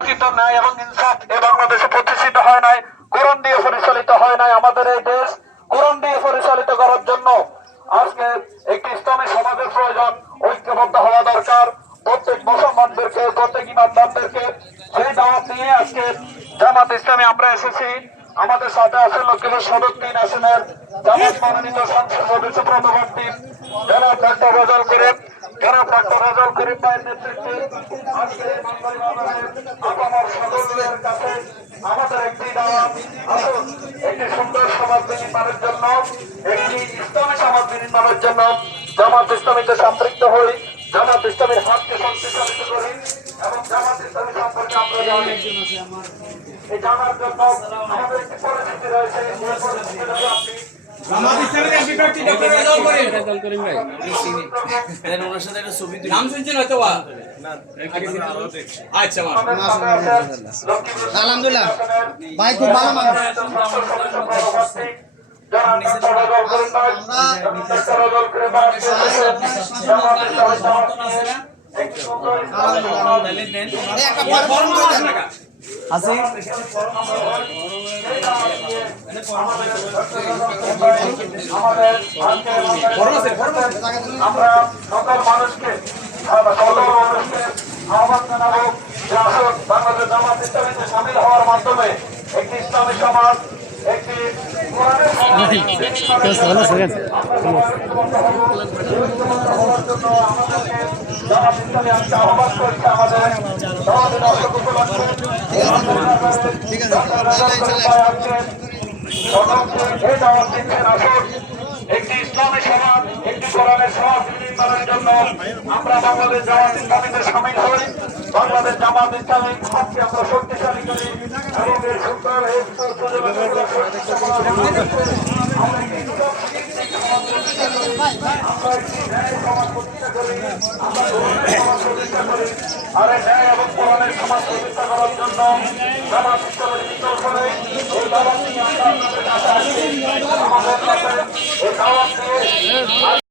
ন্যায় এবং ইনসাফ এই বাংলাদেশে প্রতিষ্ঠিত হয় নাই, কোরআন দিয়ে পরিচালিত হয় নাই। আমাদের এই দেশ কোরআন দিয়ে পরিচালিত করার জন্য আজকে একটি ইসলামী সমাজের প্রয়োজন, ঐক্যবদ্ধ হওয়া দরকার। প্রত্যেক মুসলমানদেরকে, প্রত্যেক ইমানদারদেরকে সেই দাওয়াত নিয়ে আজকে জামাত ইসলামী আমরা এসেছি। আমাদের সাথে আছে লক্ষ্মীপুর সদর ৩ আসনের জামাত মনোনীত সংসদ সদস্য পদপ্রার্থী জনাব ডাক্তার রেজাউল করিম ভাইয়ের নেতৃত্বে আজকে এই বাঙালি বাজারের আপামর সকলের কাছে আমাদের একটি দাওয়াত, আসুন একটি সুন্দর সমাজ নির্মাণের জন্য, একটি ইসলামী সমাজ নির্মাণের জন্য জামাত ইসলামীতে সম্পৃক্ত হই, জামাত ইসলামীর হাতকে শক্তিশালিত করি এবং জামাত ইসলামী সম্পর্কে আমরা জানি। এই জানার জন্য আমাদের একটি পরিস্থিতি রয়েছে, এই পরিস্থিতিটা আপনি জামাত ইসলামের এমপি প্রার্থী ডক্টর রেজাউল করিম ভাই এর ওনার সাথে একটা ছবি নাম শুনছেন হয়তো বা না আচ্ছা আলহামদুলিল্লাহ ভাই খুব ভালো মানুষ। আমরা সকল মানুষকে আহ্বান জানাবো যে আসুন বাংলাদেশ জামাত ইসলামীতে সামিল হওয়ার মাধ্যমে একটি ইসলামী সমাজ, একটি কোরআনের জামাত ইসলামী আজকে আহ্বান করছে আমাদের একটি ইসলামী সমাজ, একটি কোরআনের সমাজ নির্মাণের জন্য আমরা বাংলাদেশ জামাত ইসলামীতে সামিল হই। বাংলাদেশ জামাত ইসলামী সমাজকে আমরা শক্তিশালী করি এবং এই সুন্দর আর এই ন্যায় এবং কোরআনের সমাজ প্রতিষ্ঠা করার জন্য জামাত ইসলামের বিকল্প নেই। এই দাওয়াত নিয়ে আমরা আপনাদের কাছে আসছি, আমাদের কাছে এই দাওয়াত নিয়ে